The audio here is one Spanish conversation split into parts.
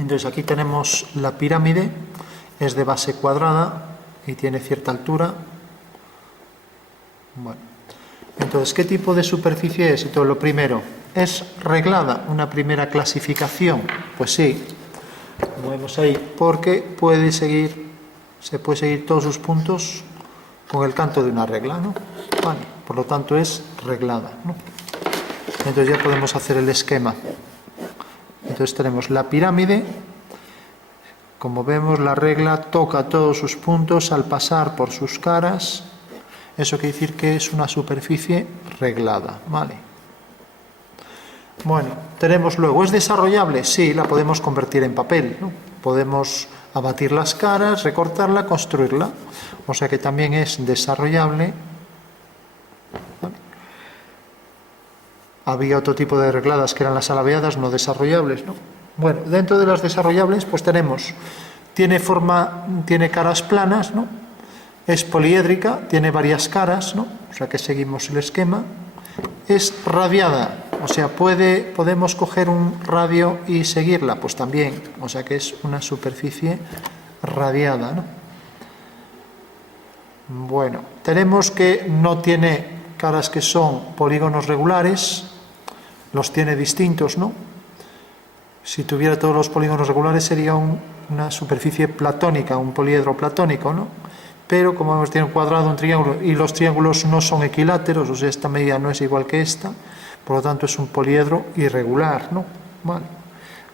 Entonces aquí tenemos la pirámide, es de base cuadrada y tiene cierta altura. Bueno, entonces, ¿qué tipo de superficie es? Entonces, lo primero, ¿es reglada? Una primera clasificación, pues sí, como vemos ahí, porque se puede seguir todos sus puntos con el canto de una regla, ¿no? Vale, por lo tanto es reglada, ¿no? Entonces ya podemos hacer el esquema. Entonces tenemos la pirámide, como vemos la regla toca todos sus puntos al pasar por sus caras, eso quiere decir que es una superficie reglada, ¿vale? Bueno, tenemos luego, ¿es desarrollable? Sí, la podemos convertir en papel, ¿no? Podemos abatir las caras, recortarla, construirla, o sea que también es desarrollable. ¿Vale? Había otro tipo de regladas que eran las alabeadas, no desarrollables, ¿no? Bueno, dentro de las desarrollables pues tenemos, tiene caras planas, ¿no? Es poliédrica, tiene varias caras, ¿no? O sea que seguimos el esquema. Es radiada, o sea, podemos coger un radio y seguirla, pues también, o sea que es una superficie radiada, ¿no? Bueno, tenemos que no tiene caras que son polígonos regulares, los tiene distintos, ¿no? Si tuviera todos los polígonos regulares sería una superficie platónica, un poliedro platónico, ¿no? Pero como vemos tiene un cuadrado, un triángulo, y los triángulos no son equiláteros, o sea, esta medida no es igual que esta, por lo tanto es un poliedro irregular, ¿no? Vale.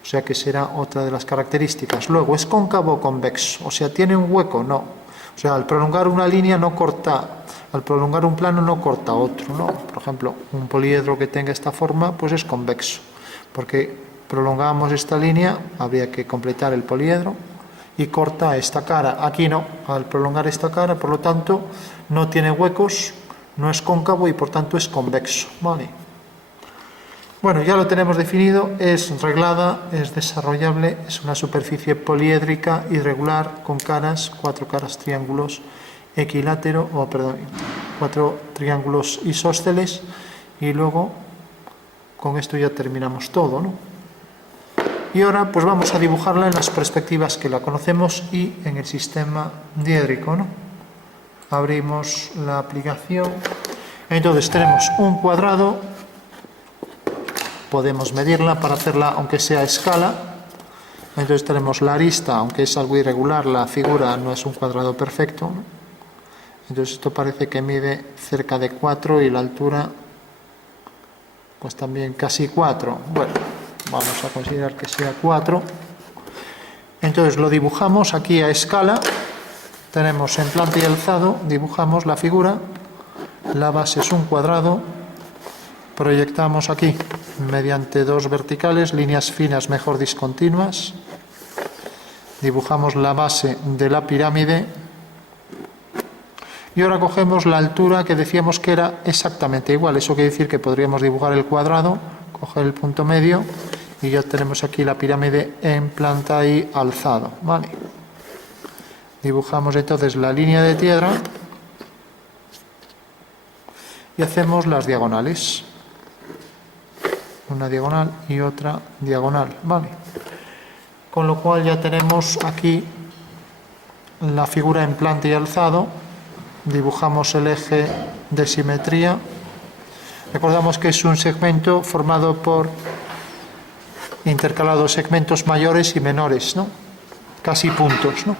O sea que será otra de las características. Luego, ¿es cóncavo o convexo? O sea, ¿tiene un hueco? No. O sea, al prolongar una línea no corta, al prolongar un plano no corta otro, ¿no? Por ejemplo, un poliedro que tenga esta forma, pues es convexo, porque prolongamos esta línea, habría que completar el poliedro, y corta esta cara. Aquí no, al prolongar esta cara, por lo tanto, no tiene huecos, no es cóncavo y por tanto es convexo, ¿vale? Bueno, ya lo tenemos definido, es reglada, es desarrollable, es una superficie poliédrica irregular con caras, 4 caras triángulos equilátero, o perdón, 4 triángulos isósceles, y luego con esto ya terminamos todo, ¿no? Y ahora pues vamos a dibujarla en las perspectivas que la conocemos y en el sistema diédrico, ¿no? Abrimos la aplicación. Entonces tenemos un cuadrado, podemos medirla para hacerla aunque sea a escala. Entonces tenemos la arista, aunque es algo irregular, la figura no es un cuadrado perfecto, ¿no? Entonces esto parece que mide cerca de 4 y la altura pues también casi 4. Bueno, vamos a considerar que sea 4. Entonces lo dibujamos aquí a escala. Tenemos en planta y alzado, dibujamos la figura. La base es un cuadrado. Proyectamos aquí mediante 2 verticales, líneas finas mejor discontinuas. Dibujamos la base de la pirámide. Y ahora cogemos la altura que decíamos que era exactamente igual. Eso quiere decir que podríamos dibujar el cuadrado, coger el punto medio y ya tenemos aquí la pirámide en planta y alzado, ¿vale? Dibujamos entonces la línea de tierra y hacemos las diagonales. Una diagonal y otra diagonal, ¿vale? Con lo cual ya tenemos aquí la figura en planta y alzado. Dibujamos el eje de simetría. Recordamos que es un segmento formado por intercalados segmentos mayores y menores, ¿no? Casi puntos, ¿no?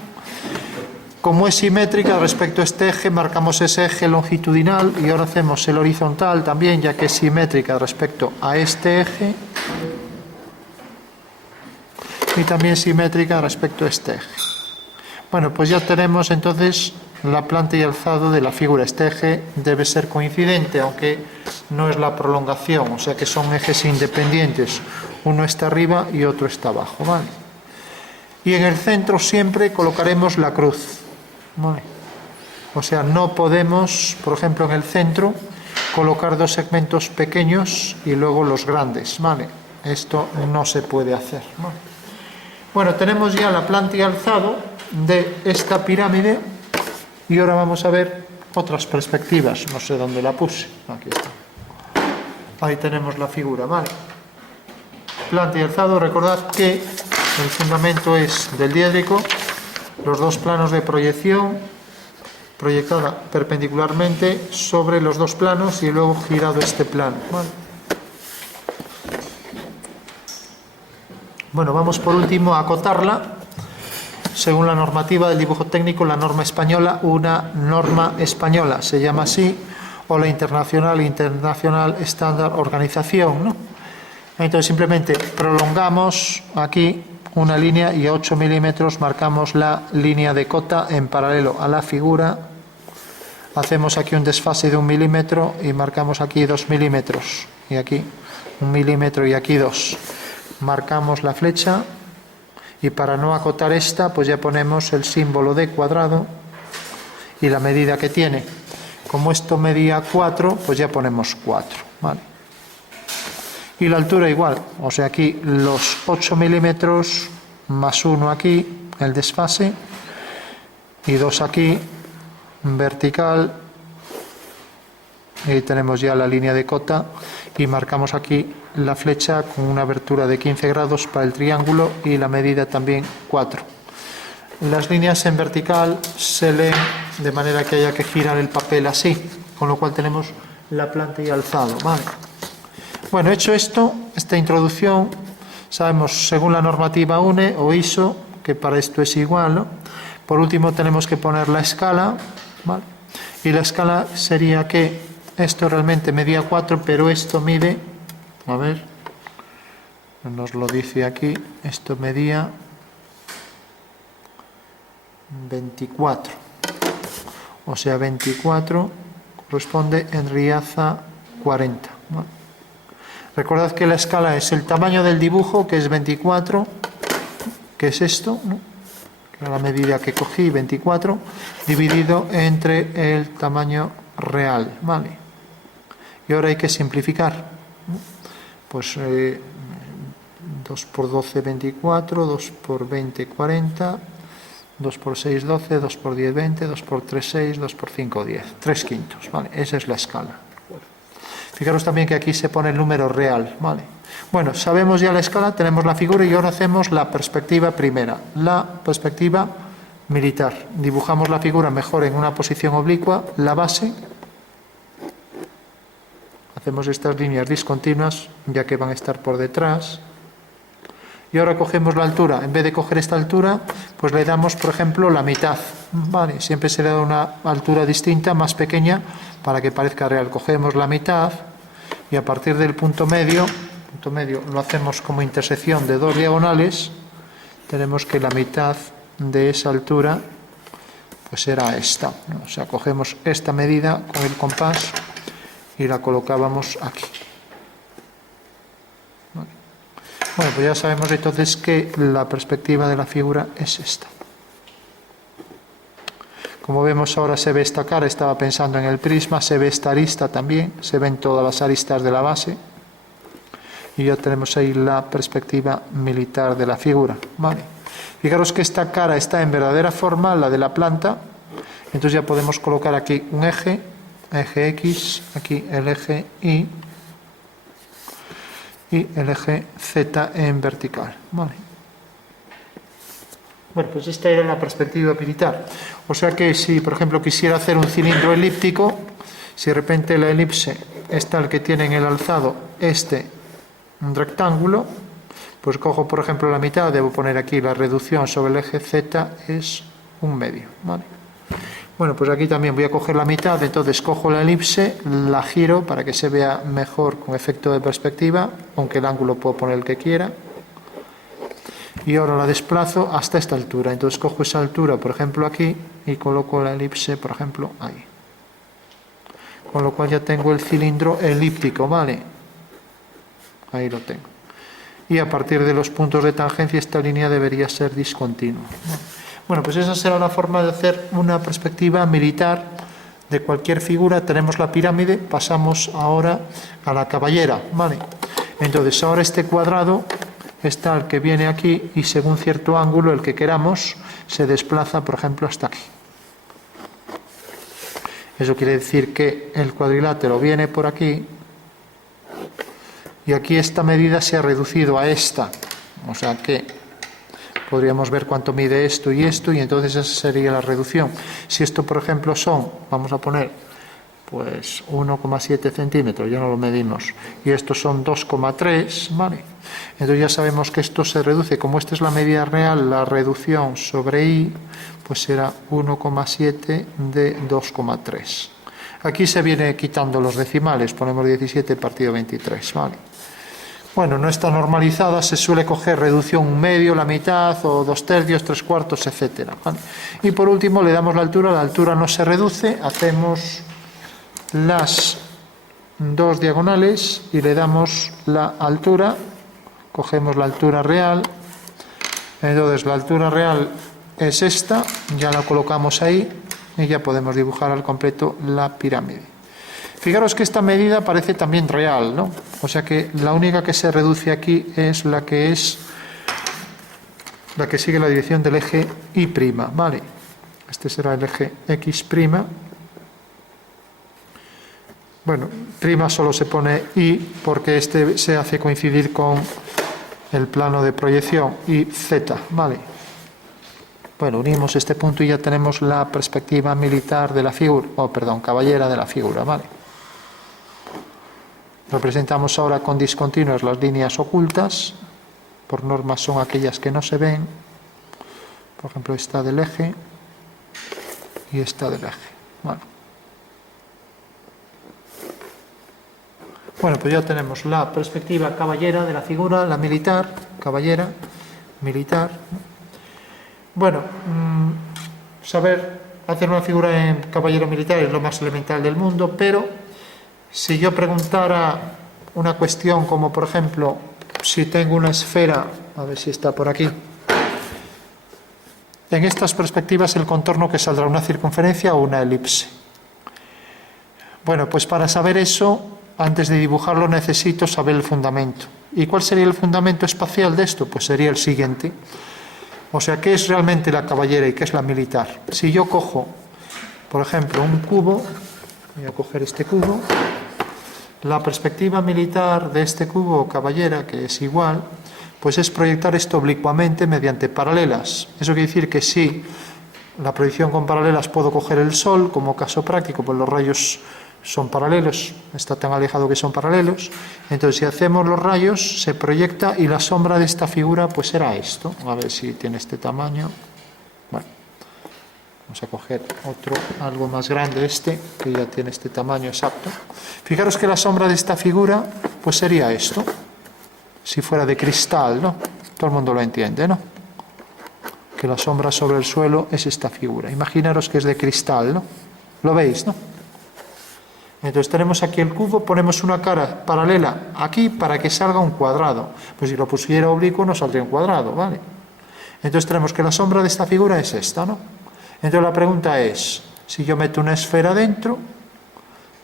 Como es simétrica respecto a este eje, marcamos ese eje longitudinal y ahora hacemos el horizontal también, ya que es simétrica respecto a este eje y también simétrica respecto a este eje. Bueno, pues ya tenemos entonces la planta y alzado de la figura. Este eje debe ser coincidente, aunque no es la prolongación, o sea que son ejes independientes. Uno está arriba y otro está abajo, ¿vale? Y en el centro siempre colocaremos la cruz, ¿vale? O sea, no podemos, por ejemplo, en el centro, colocar 2 segmentos pequeños y luego los grandes, ¿vale? Esto no se puede hacer, ¿vale? Bueno, tenemos ya la planta y alzado de esta pirámide. Y ahora vamos a ver otras perspectivas. No sé dónde la puse. Aquí está. Ahí tenemos la figura, ¿vale? Planta y alzado. Recordad que el fundamento es del diédrico, los dos planos de proyección, proyectada perpendicularmente sobre los dos planos y luego girado este plano, ¿vale? Bueno, vamos por último a acotarla. Según la normativa del dibujo técnico, la norma española, una norma española se llama así, o la internacional estándar organización, ¿no? Entonces simplemente prolongamos aquí una línea y a 8 milímetros marcamos la línea de cota en paralelo a la figura. Hacemos aquí un desfase de 1 milímetro y marcamos aquí 2 milímetros. Y aquí 1 milímetro y aquí 2. Marcamos la flecha y para no acotar esta, pues ya ponemos el símbolo de cuadrado y la medida que tiene. Como esto medía 4, pues ya ponemos 4, ¿vale? Y la altura igual, o sea, aquí los 8 milímetros más 1 aquí, el desfase, y 2 aquí, vertical, y tenemos ya la línea de cota, y marcamos aquí la flecha con una abertura de 15 grados para el triángulo y la medida también 4. Las líneas en vertical se leen de manera que haya que girar el papel así, con lo cual tenemos la planta y alzado, ¿vale? Bueno, hecho esto, esta introducción, sabemos según la normativa UNE o ISO, que para esto es igual, ¿no? Por último tenemos que poner la escala, ¿vale? Y la escala sería que esto realmente medía 4, pero esto mide, a ver, nos lo dice aquí, esto medía 24. O sea, 24 corresponde en riaza 40, ¿vale? Recordad que la escala es el tamaño del dibujo, que es 24, que es esto, ¿no? La medida que cogí, 24, dividido entre el tamaño real, ¿vale? Y ahora hay que simplificar, ¿no? Pues 2 por 12, 24, 2 por 20, 40, 2 por 6, 12, 2 por 10, 20, 2 por 3, 6, 2 por 5, 10, 3 quintos, ¿vale? Esa es la escala. Fijaros también que aquí se pone el número real, ¿vale? Bueno, sabemos ya la escala, tenemos la figura y ahora hacemos la perspectiva primera, la perspectiva militar. Dibujamos la figura mejor en una posición oblicua, la base. Hacemos estas líneas discontinuas, ya que van a estar por detrás. Y ahora cogemos la altura. En vez de coger esta altura, pues le damos, por ejemplo, la mitad. Vale, siempre se le da una altura distinta, más pequeña, para que parezca real. Cogemos la mitad y a partir del punto medio lo hacemos como intersección de dos diagonales. Tenemos que la mitad de esa altura pues será esta, ¿no? O sea, cogemos esta medida con el compás y la colocábamos aquí. Vale. Bueno, pues ya sabemos entonces que la perspectiva de la figura es esta. Como vemos ahora se ve esta cara, estaba pensando en el prisma, se ve esta arista también, se ven todas las aristas de la base y ya tenemos ahí la perspectiva militar de la figura, ¿vale? Fijaros que esta cara está en verdadera forma, la de la planta, entonces ya podemos colocar aquí un eje X, aquí el eje Y y el eje Z en vertical, ¿vale? Bueno, pues esta era la perspectiva militar. O sea que si, por ejemplo, quisiera hacer un cilindro elíptico, si de repente la elipse es tal que tiene en el alzado un rectángulo, pues cojo, por ejemplo, la mitad, debo poner aquí la reducción sobre el eje Z es 1/2, ¿vale? Bueno, pues aquí también voy a coger la mitad, entonces cojo la elipse, la giro para que se vea mejor con efecto de perspectiva, aunque el ángulo puedo poner el que quiera. Y ahora la desplazo hasta esta altura. Entonces cojo esa altura, por ejemplo, aquí, y coloco la elipse, por ejemplo, ahí. Con lo cual ya tengo el cilindro elíptico, ¿vale? Ahí lo tengo. Y a partir de los puntos de tangencia esta línea debería ser discontinua. Bueno, pues esa será la forma de hacer una perspectiva militar de cualquier figura. Tenemos la pirámide, pasamos ahora a la caballera, ¿vale? Entonces ahora este cuadrado está el que viene aquí y según cierto ángulo, el que queramos, se desplaza, por ejemplo, hasta aquí. Eso quiere decir que el cuadrilátero viene por aquí y aquí esta medida se ha reducido a esta. O sea que podríamos ver cuánto mide esto, y entonces esa sería la reducción. Si esto, por ejemplo, son, vamos a poner, pues 1,7 centímetros, ya no lo medimos, y estos son 2,3, ¿vale? Entonces ya sabemos que esto se reduce, como esta es la medida real, la reducción sobre I, pues será 1,7 de 2,3. Aquí se viene quitando los decimales, ponemos 17 partido 23, ¿vale? Bueno, no está normalizada, se suele coger reducción 1/2, la mitad, o 2/3, 3/4, etc. ¿Vale? Y por último le damos la altura no se reduce, hacemos las dos diagonales y le damos la altura, cogemos la altura real, entonces la altura real es esta, ya la colocamos ahí y ya podemos dibujar al completo la pirámide. Fijaros que esta medida parece también real, ¿no? O sea que la única que se reduce aquí es la que sigue la dirección del eje Y', ¿vale? Este será el eje X'. Bueno, prima solo se pone Y porque este se hace coincidir con el plano de proyección y Z, ¿vale? Bueno, unimos este punto y ya tenemos la perspectiva militar de la figura, caballera de la figura, ¿vale? Representamos ahora con discontinuas las líneas ocultas, por norma son aquellas que no se ven, por ejemplo esta del eje y esta del eje, ¿vale? Bueno, pues ya tenemos la perspectiva caballera de la figura, la militar, caballera, militar. Bueno, saber hacer una figura en caballero militar es lo más elemental del mundo, pero si yo preguntara una cuestión como, por ejemplo, si tengo una esfera, a ver si está por aquí, en estas perspectivas el contorno que saldrá, una circunferencia o una elipse. Bueno, pues para saber eso, antes de dibujarlo necesito saber el fundamento. ¿Y cuál sería el fundamento espacial de esto? Pues sería el siguiente. O sea, ¿qué es realmente la caballera y qué es la militar? Si yo cojo, por ejemplo, un cubo, voy a coger este cubo, la perspectiva militar de este cubo caballera, que es igual, pues es proyectar esto oblicuamente mediante paralelas. Eso quiere decir que si la proyección con paralelas puedo coger el Sol, como caso práctico, pues los rayos son paralelos, está tan alejado que son paralelos. Entonces, si hacemos los rayos, se proyecta y la sombra de esta figura pues será esto. A ver si tiene este tamaño. Bueno, vamos a coger otro, algo más grande, este, que ya tiene este tamaño exacto. Fijaros que la sombra de esta figura pues sería esto, si fuera de cristal, ¿no? Todo el mundo lo entiende, ¿no? Que la sombra sobre el suelo es esta figura. Imaginaros que es de cristal, ¿no? ¿Lo veis, no? Entonces tenemos aquí el cubo, ponemos una cara paralela aquí para que salga un cuadrado. Pues si lo pusiera oblicuo no saldría un cuadrado, ¿vale? Entonces tenemos que la sombra de esta figura es esta, ¿no? Entonces la pregunta es, si yo meto una esfera dentro,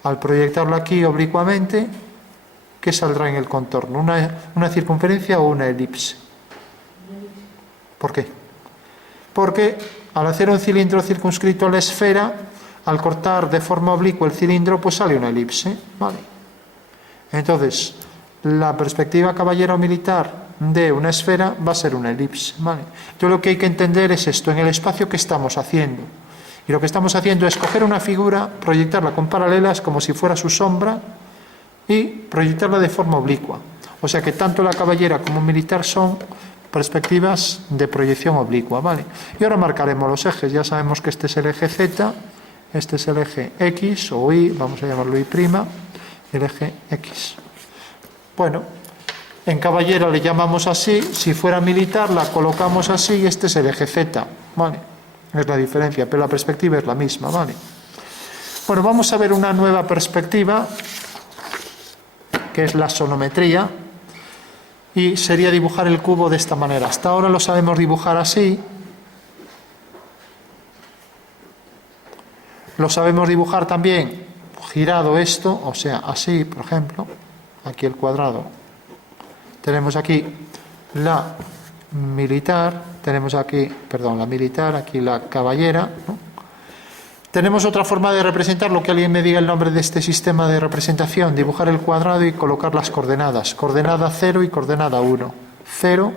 al proyectarlo aquí oblicuamente, ¿qué saldrá en el contorno? ¿Una circunferencia o una elipse? ¿Por qué? Porque al hacer un cilindro circunscrito a la esfera, al cortar de forma oblicua el cilindro, pues sale una elipse, ¿vale? Entonces, la perspectiva caballero militar de una esfera va a ser una elipse, ¿vale? Entonces, lo que hay que entender es esto, en el espacio que estamos haciendo. Y lo que estamos haciendo es coger una figura, proyectarla con paralelas como si fuera su sombra y proyectarla de forma oblicua. O sea que tanto la caballera como militar son perspectivas de proyección oblicua, ¿vale? Y ahora marcaremos los ejes. Ya sabemos que este es el eje Z, este es el eje X o Y, vamos a llamarlo Y', el eje X. Bueno, en caballera le llamamos así, si fuera militar la colocamos así y este es el eje Z, ¿vale? Es la diferencia, pero la perspectiva es la misma, ¿vale? Bueno, vamos a ver una nueva perspectiva, que es la sonometría, y sería dibujar el cubo de esta manera. Hasta ahora lo sabemos dibujar así. Lo sabemos dibujar también girado esto, o sea, así, por ejemplo, aquí el cuadrado. Tenemos aquí la militar, tenemos aquí, perdón, la militar, aquí la caballera, ¿no? Tenemos otra forma de representarlo, que alguien me diga el nombre de este sistema de representación, dibujar el cuadrado y colocar las coordenadas, coordenada 0 y coordenada 1. 0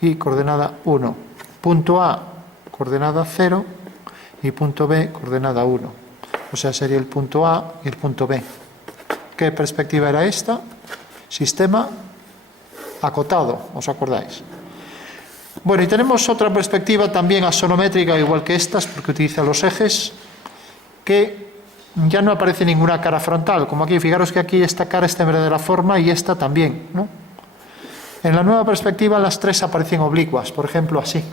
y coordenada 1. Punto A, coordenada 0, y punto B, coordenada 1. O sea, sería el punto A y el punto B. ¿Qué perspectiva era esta? Sistema acotado, ¿os acordáis? Bueno, y tenemos otra perspectiva también axonométrica, igual que estas, porque utiliza los ejes, que ya no aparece ninguna cara frontal, como aquí. Fijaros que aquí esta cara está en verdadera forma y esta también, ¿no? En la nueva perspectiva las tres aparecen oblicuas, por ejemplo, así.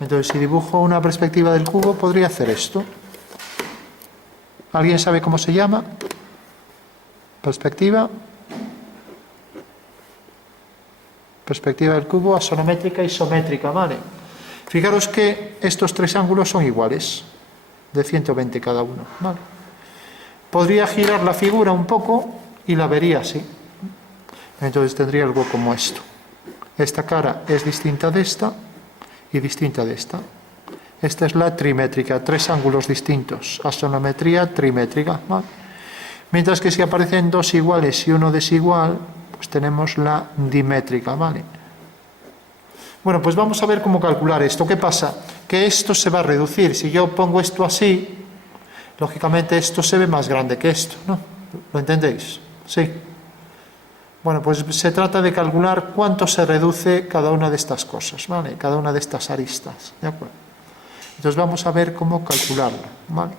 Entonces, si dibujo una perspectiva del cubo, podría hacer esto. ¿Alguien sabe cómo se llama? Perspectiva del cubo, axonométrica y isométrica, ¿vale? Fijaros que estos tres ángulos son iguales, de 120 cada uno, ¿vale? Podría girar la figura un poco y la vería así. Entonces tendría algo como esto. Esta cara es distinta de esta y distinta de esta. Esta es la trimétrica, tres ángulos distintos, axonometría trimétrica, ¿vale? Mientras que si aparecen dos iguales y uno desigual, pues tenemos la dimétrica, ¿vale? Bueno, pues vamos a ver cómo calcular esto. ¿Qué pasa? Que esto se va a reducir. Si yo pongo esto así, lógicamente esto se ve más grande que esto, ¿no? ¿Lo entendéis? Sí. Bueno, pues se trata de calcular cuánto se reduce cada una de estas cosas, ¿vale? Cada una de estas aristas, ¿de acuerdo? Entonces vamos a ver cómo calcularlo, ¿vale?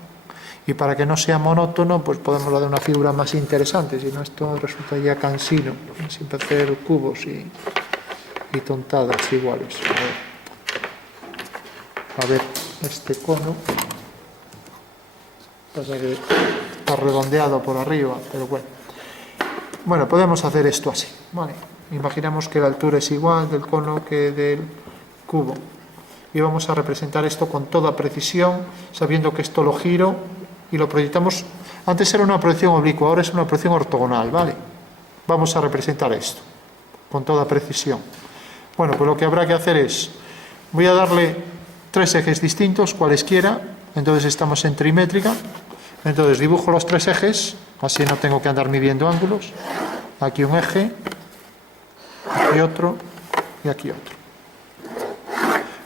Y para que no sea monótono, pues podemos dar una figura más interesante, si no esto resulta ya cansino, siempre hacer cubos y tontadas iguales. A ver, este cono, pasa que está redondeado por arriba, pero bueno. Bueno, podemos hacer esto así, ¿vale? Imaginamos que la altura es igual del cono que del cubo. Y vamos a representar esto con toda precisión, sabiendo que esto lo giro y lo proyectamos. Antes era una proyección oblicua, ahora es una proyección ortogonal, ¿vale? Vamos a representar esto con toda precisión. Bueno, pues lo que habrá que hacer es, voy a darle tres ejes distintos, cualesquiera, entonces estamos en trimétrica, entonces dibujo los tres ejes, así no tengo que andar midiendo ángulos. Aquí un eje, aquí otro y aquí otro.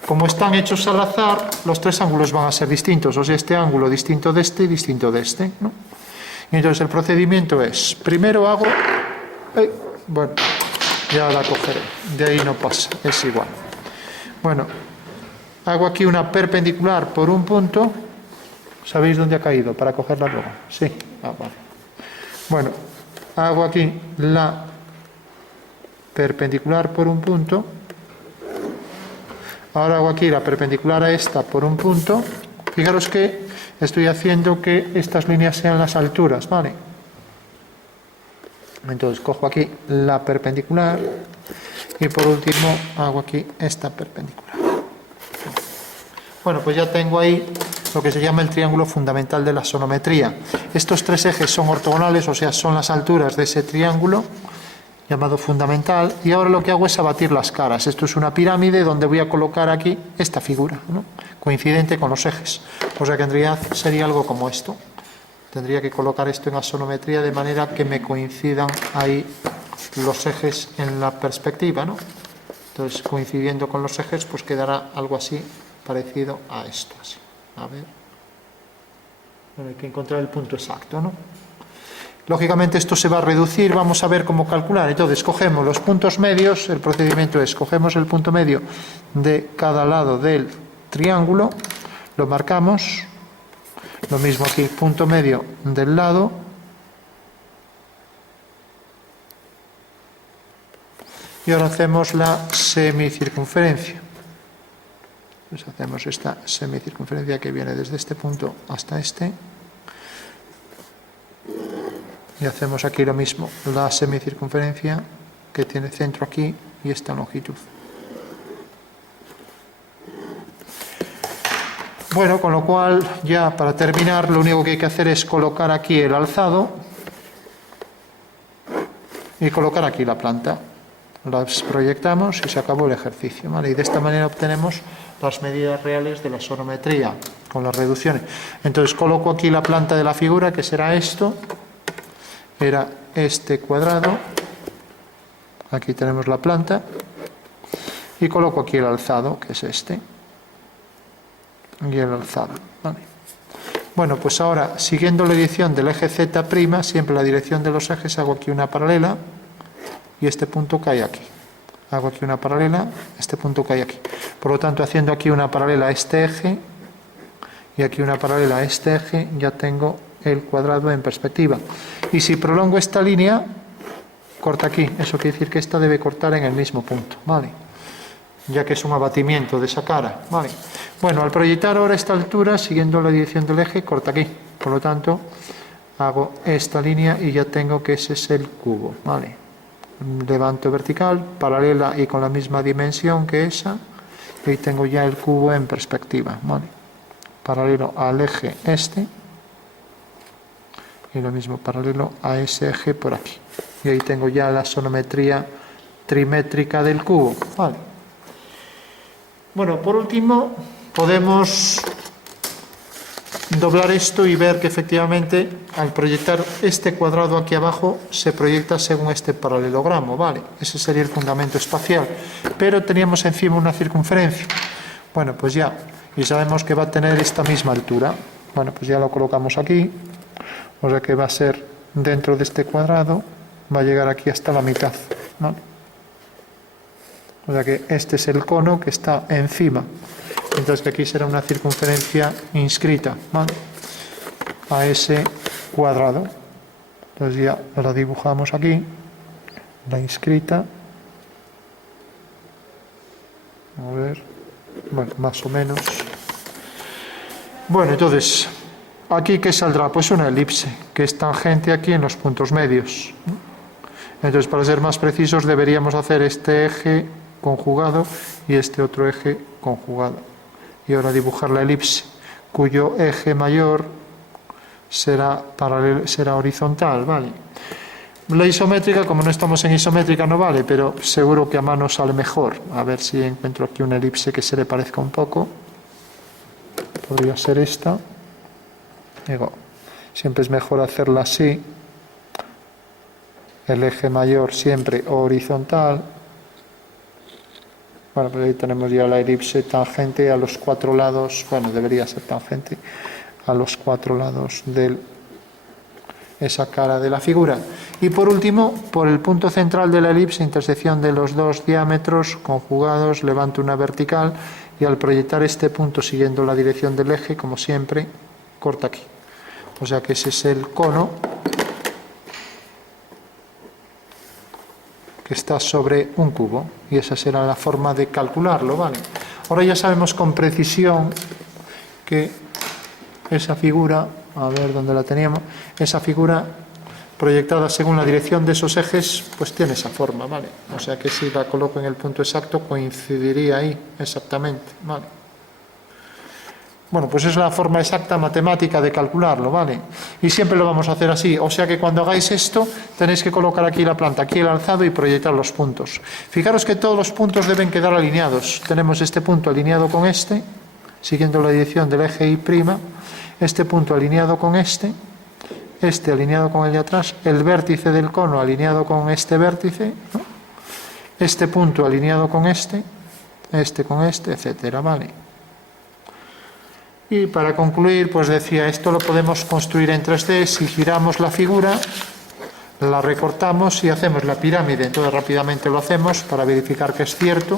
Como están hechos al azar, los tres ángulos van a ser distintos, o sea, este ángulo distinto de este y distinto de este, ¿no? Y entonces el procedimiento es, primero hago, bueno, ya la cogeré, de ahí no pasa, es igual. Bueno, hago aquí una perpendicular por un punto, ¿sabéis dónde ha caído? Para cogerla luego, sí, vale. Bueno, hago aquí la perpendicular por un punto. Ahora hago aquí la perpendicular a esta por un punto. Fijaros que estoy haciendo que estas líneas sean las alturas, ¿vale? Entonces cojo aquí la perpendicular y por último hago aquí esta perpendicular. Bueno, pues ya tengo ahí lo que se llama el triángulo fundamental de la axonometría. Estos tres ejes son ortogonales, o sea, son las alturas de ese triángulo llamado fundamental, y ahora lo que hago es abatir las caras. Esto es una pirámide donde voy a colocar aquí esta figura, ¿no? Coincidente con los ejes. O sea que en realidad sería algo como esto. Tendría que colocar esto en axonometría de manera que me coincidan ahí los ejes en la perspectiva, ¿no? Entonces, coincidiendo con los ejes, pues quedará algo así, parecido a esto, así. A ver. Bueno, hay que encontrar el punto exacto, ¿no? Lógicamente esto se va a reducir, vamos a ver cómo calcular. Entonces cogemos los puntos medios, el procedimiento es, cogemos el punto medio de cada lado del triángulo, lo marcamos, lo mismo aquí, punto medio del lado, y ahora hacemos la semicircunferencia. Pues hacemos esta semicircunferencia que viene desde este punto hasta este. Y hacemos aquí lo mismo, la semicircunferencia que tiene centro aquí y esta longitud. Bueno, con lo cual, ya para terminar, lo único que hay que hacer es colocar aquí el alzado y colocar aquí la planta. Las proyectamos y se acabó el ejercicio, ¿vale? Y de esta manera obtenemos las medidas reales de la axonometría con las reducciones. Entonces coloco aquí la planta de la figura, que será esto. Era este cuadrado, aquí tenemos la planta, y coloco aquí el alzado, que es este, y el alzado, ¿vale? Bueno, pues ahora, siguiendo la dirección del eje Z', siempre la dirección de los ejes, hago aquí una paralela y este punto cae aquí. Hago aquí una paralela, este punto cae aquí. Por lo tanto, haciendo aquí una paralela a este eje y aquí una paralela a este eje, ya tengo el cuadrado en perspectiva. Y si prolongo esta línea, corta aquí. Eso quiere decir que esta debe cortar en el mismo punto, ¿vale? Ya que es un abatimiento de esa cara, ¿vale? Bueno, al proyectar ahora esta altura, siguiendo la dirección del eje, corta aquí. Por lo tanto, hago esta línea y ya tengo que ese es el cubo, ¿vale? Levanto vertical, paralela y con la misma dimensión que esa, y tengo ya el cubo en perspectiva, ¿vale? Paralelo al eje este, y lo mismo paralelo a ese eje por aquí. Y ahí tengo ya la sonometría trimétrica del cubo, ¿vale? Bueno, por último, podemos doblar esto y ver que efectivamente al proyectar este cuadrado aquí abajo se proyecta según este paralelogramo, ¿vale? Ese sería el fundamento espacial. Pero teníamos encima una circunferencia. Bueno, pues ya, y sabemos que va a tener esta misma altura. Bueno, pues ya lo colocamos aquí. O sea que va a ser dentro de este cuadrado, va a llegar aquí hasta la mitad, ¿vale? O sea que este es el cono que está encima. Entonces que aquí será una circunferencia inscrita, ¿vale? A ese cuadrado. Entonces ya la dibujamos aquí, la inscrita. A ver, bueno, más o menos. Bueno, entonces, ¿aquí qué saldrá? Pues una elipse, que es tangente aquí en los puntos medios. Entonces, para ser más precisos, deberíamos hacer este eje conjugado y este otro eje conjugado. Y ahora dibujar la elipse, cuyo eje mayor será horizontal, ¿vale? La isométrica, como no estamos en isométrica, no vale, pero seguro que a mano sale mejor. A ver si encuentro aquí una elipse que se le parezca un poco. Podría ser esta. Digo, siempre es mejor hacerla así. El eje mayor siempre horizontal. Bueno, pues ahí tenemos ya la elipse tangente a los 4 lados, bueno, debería ser tangente a los 4 lados de esa cara de la figura. Y por último, por el punto central de la elipse, intersección de los dos diámetros conjugados, levanto una vertical y al proyectar este punto siguiendo la dirección del eje, como siempre, corta aquí. O sea que ese es el cono que está sobre un cubo, y esa será la forma de calcularlo, ¿vale? Ahora ya sabemos con precisión que esa figura, a ver dónde la teníamos, esa figura proyectada según la dirección de esos ejes, pues tiene esa forma, ¿vale? O sea que si la coloco en el punto exacto, coincidiría ahí exactamente, ¿vale? Bueno, pues es la forma exacta matemática de calcularlo, ¿vale? Y siempre lo vamos a hacer así. O sea que cuando hagáis esto, tenéis que colocar aquí la planta, aquí el alzado y proyectar los puntos. Fijaros que todos los puntos deben quedar alineados. Tenemos este punto alineado con este, siguiendo la dirección del eje Y', este punto alineado con este alineado con el de atrás, el vértice del cono alineado con este vértice, ¿no? Este punto alineado con este con este, etcétera, ¿vale? Y para concluir, pues decía, esto lo podemos construir en 3D si giramos la figura, la recortamos y hacemos la pirámide. Entonces rápidamente lo hacemos para verificar que es cierto.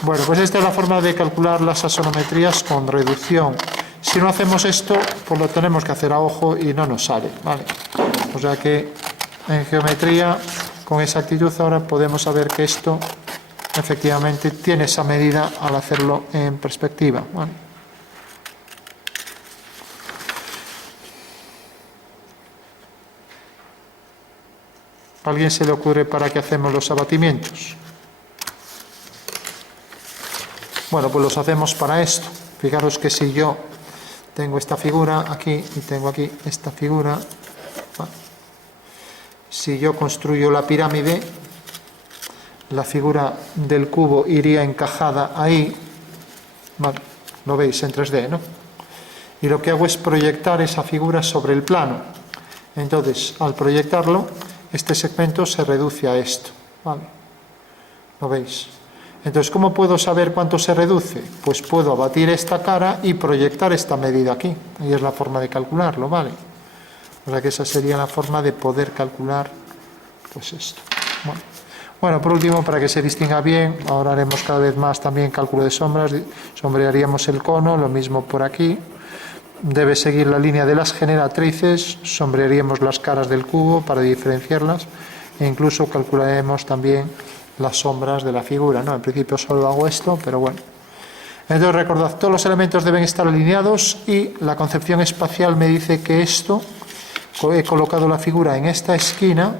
Bueno, pues esta es la forma de calcular las axonometrías con reducción. Si no hacemos esto, pues lo tenemos que hacer a ojo y no nos sale, ¿vale? O sea que en geometría, con exactitud ahora podemos saber que esto efectivamente tiene esa medida al hacerlo en perspectiva, ¿vale? ¿A alguien se le ocurre para qué hacemos los abatimientos? Bueno, pues los hacemos para esto. Fijaros que si yo tengo esta figura aquí y tengo aquí esta figura, ¿vale? Si yo construyo la pirámide, la figura del cubo iría encajada ahí, ¿vale? Lo veis en 3D, ¿no? Y lo que hago es proyectar esa figura sobre el plano. Entonces, al proyectarlo, este segmento se reduce a esto, ¿vale? ¿Lo veis? Entonces, ¿cómo puedo saber cuánto se reduce? Pues puedo abatir esta cara y proyectar esta medida aquí. Ahí es la forma de calcularlo, ¿vale? O sea que esa sería la forma de poder calcular, pues esto. Bueno, por último, para que se distinga bien, ahora haremos cada vez más también cálculo de sombras. Sombrearíamos el cono, lo mismo por aquí. Debe seguir la línea de las generatrices, sombrearíamos las caras del cubo para diferenciarlas e incluso calcularemos también las sombras de la figura, ¿no? En principio solo hago esto, pero bueno. Entonces recordad, todos los elementos deben estar alineados y la concepción espacial me dice que esto, he colocado la figura en esta esquina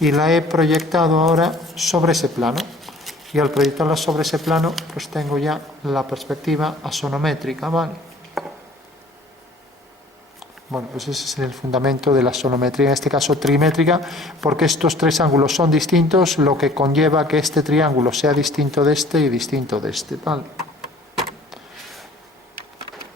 y la he proyectado ahora sobre ese plano. Y al proyectarla sobre ese plano, pues tengo ya la perspectiva asonométrica, ¿vale? Bueno, pues ese es el fundamento de la sonometría, en este caso trimétrica, porque estos tres ángulos son distintos, lo que conlleva que este triángulo sea distinto de este y distinto de este, ¿vale?